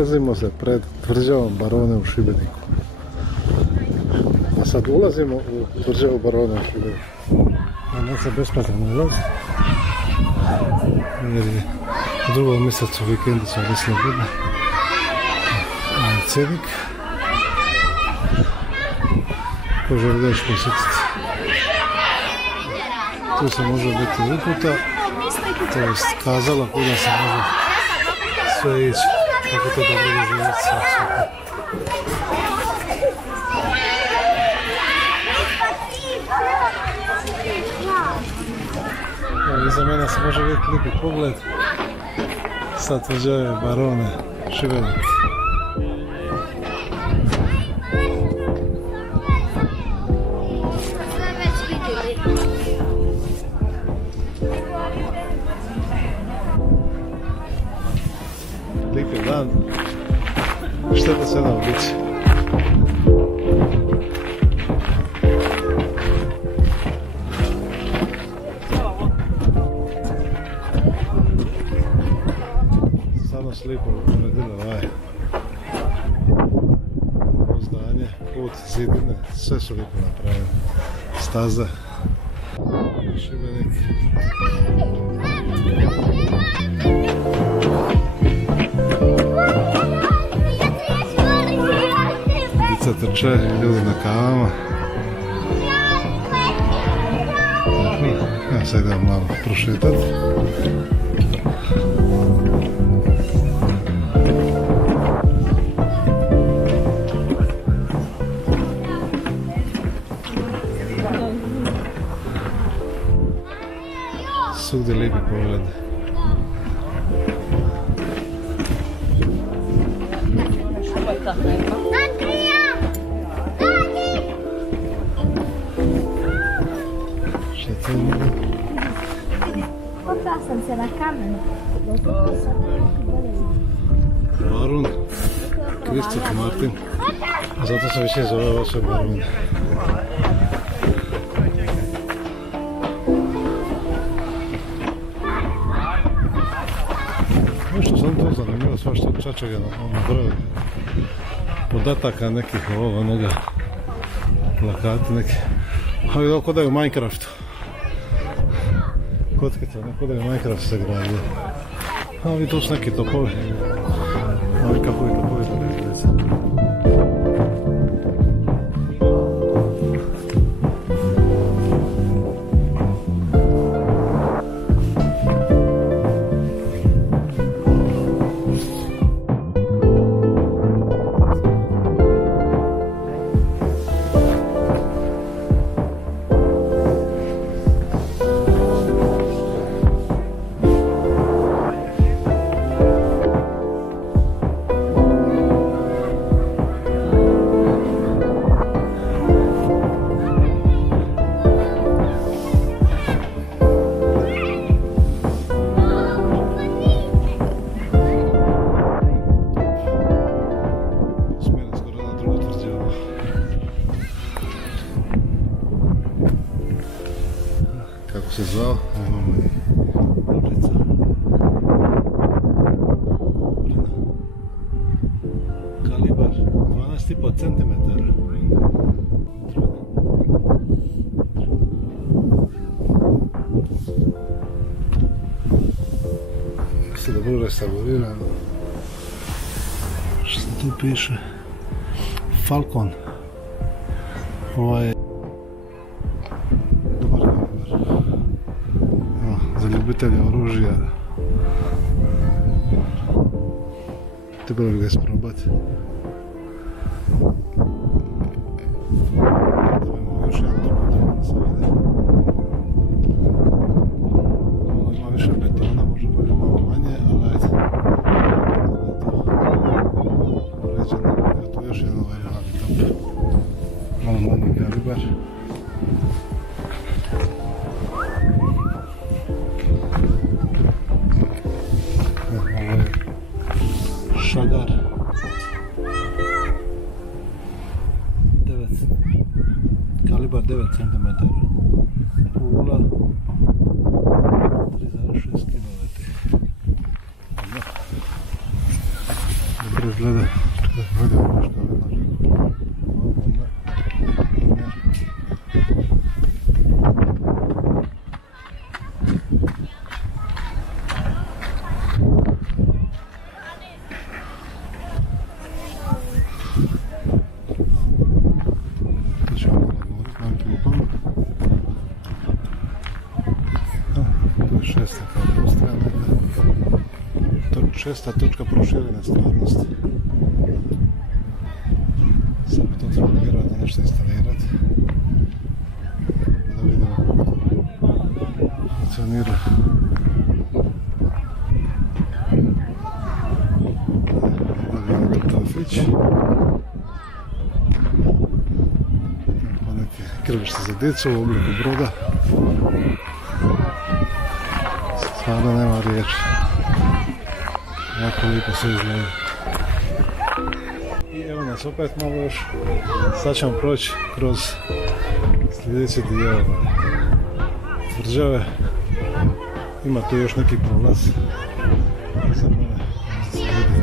Nalazimo se pred tvrđavom Barone u Šibeniku. A sad ulazimo u tvrđavu Barone u Šibeniku. Danas je besplatan ulaz. Jer je u drugom mjesecu vikendi su ovdje slobodne. Cenik. Ko želi još posjetiti. Tu se može biti uputa. To je kazala kuda se može sve ići. Kako to dobro doživjeti sve super. Iza mene se može vidjeti lijepi pogled sa tvrđave Barone Šibenik. Lijep je dan, šteta se na ulici. Samo s lijepo uredili ovaj zdanje, put, zidine, sve su lijepo napravili. Staze, Šibenik. Djeca trče, ljudi na kavama. Ja sad idem malo prošetati. Svugdje lijepi pogled. Šta to je? Popao sam se na kamen. Barun, Kristof Martin. Zato se više zove ovo sve Barun. Nešto sam to zanimljivo, svašta čačega na broju. Podataka nekih onoga, plakati neki. Ali da kod da je u Minecraftu. Kockica, neko da je u Minecraftu se gradio. Ali tu su neki topovi. Ali kapovi da ne vidi se. Kako se zvao, imamo i ulica. Kalibar 12,5 cm. Se dobro restaurirano. Što tu piše? Falcon. Ovaj za ljubitelja oružja. Trebalo bi ga isprobati. Imamo još jedan top da se vidi. Ovo ima više betona, može biti malo manje, ali ajde. Uređeno. Evo tu još jedan ovaj mali top. Malo manji kalibar. Šagar 9, kalibar 9 cm, kula 3,6 kW. super izgleda. Čekaj, vidimo nešto ne može. Ovo ne. To ćemo malo govoriti, nam tu upamo. To je šesta kao postaja neka. Šesta točka proširene stvarnosti. Sad bi to trebalo vjerojatno nešto instalirati. Da vidimo kako to funkcionira. Da vidimo tu kafić. Neke igralište za djecu u obliku broda. Sada nema riječi. Jako lijepo sve izgleda. I evo nas opet malo još. Sad ćemo proći kroz sljedeći dio tvrđave. Ima tu još neki prolaz. Za mene slijedi.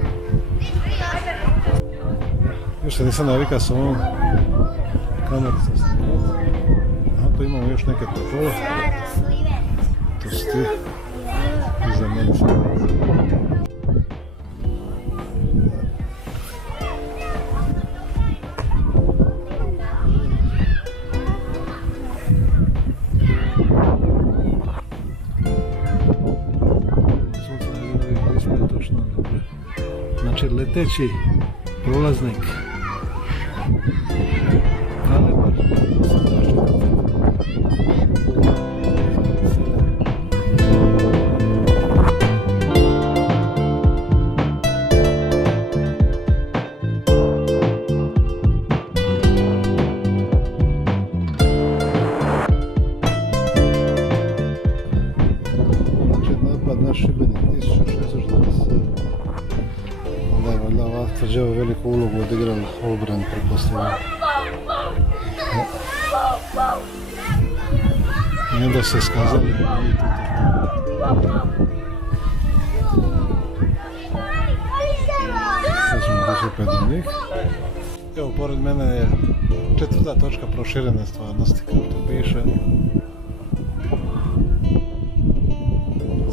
Još se nisam navikao s ovom kamericom snimati. Aha, tu imamo još neke topole. To su ti. I za mene se nalazi. Znači leteći prolaznik. Kalibar. Napad na Šibenik 1647. Da je valjda ova tvrđava veliku ulogu odigrala u obrani, pretpostavljam. I onda se skazali. Sad ćemo doći opet do njih. Evo, pored mene je četvrta točka proširene stvarnosti, kako to piše.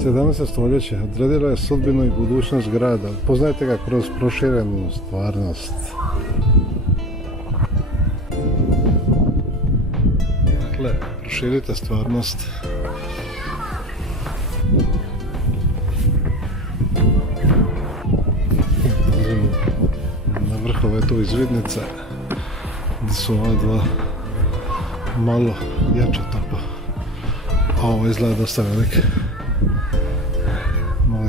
17. stoljeće odredila je sudbinu i budućnost grada. Poznajte ga kroz proširenu stvarnost. Dakle, proširite stvarnost. Na vrhu ove tu izvidnice gdje su ova dva malo jača topa. A ovo izgleda dosta velike.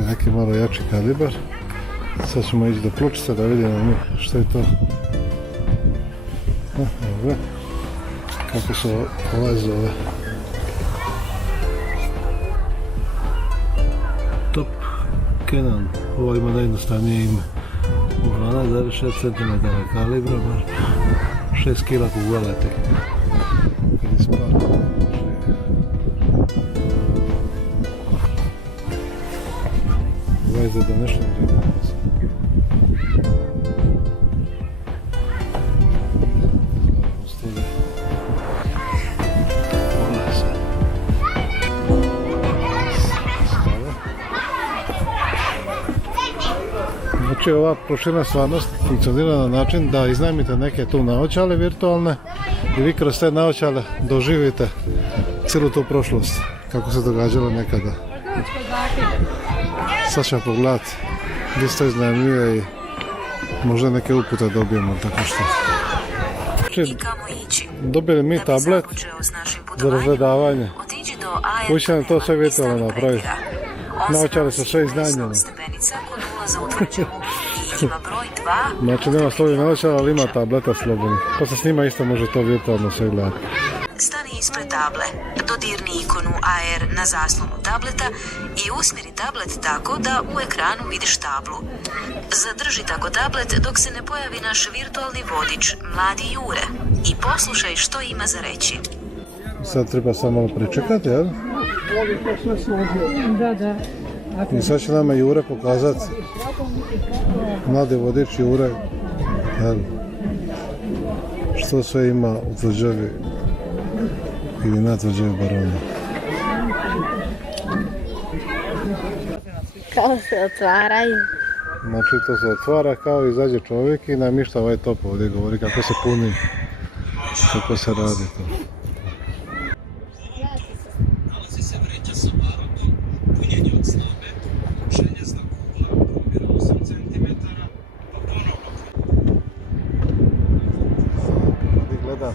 Neki malo jači kalibar. Sad ćemo ići do pločica da vidimo što je to. Evo, kako se ovaj zove. Top Canon. Ovo ima najjednostavnije ime. 12,6 cm kalibra, 6 kg kugala je tek. Kad je spao. Za današnjem rebalansu. Znači ova proširena stvarnost funkcionira na način da iznajmite neke tu naočale virtualne i vi kroz te naočale doživite cijelu tu prošlost kako se događalo nekada. Sad ćemo pogledati gdje se to iznajmljuje i možda neke upute dobijemo, tako što. Dobili mi tablet za razgledavanje. Koji će nam to sve virtualno napraviti. Naočale su sve iznajmljene. Znači nema slobodnih naočala, ali ima tableta slobodnih. Pa se s njima isto može to virtualno sve gledati. Stani ispred table, dodirni ikonu AR na zaslonu tableta i usmjeri tablet tako da u ekranu vidiš tablu. Zadrži tako tablet dok se ne pojavi naš virtualni vodič, mladi Jure, i poslušaj što ima za reći. Sad treba samo malo pričekati, jel? Da. I sad će nama Jure pokazati, mladi vodič Jure, jel, što sve ima u tvrđavi ili na tvrđavi Barona. Kao se otvaraju. Znači to se otvara kao izađe čovjek i namješta ovaj top ovdje, govori kako se puni, kako se radi to. Nalazi se vreća sa barotom, punjenje od slame, željezna kugla, promjera 8 cm, pa ponovno. Kad ih gledam,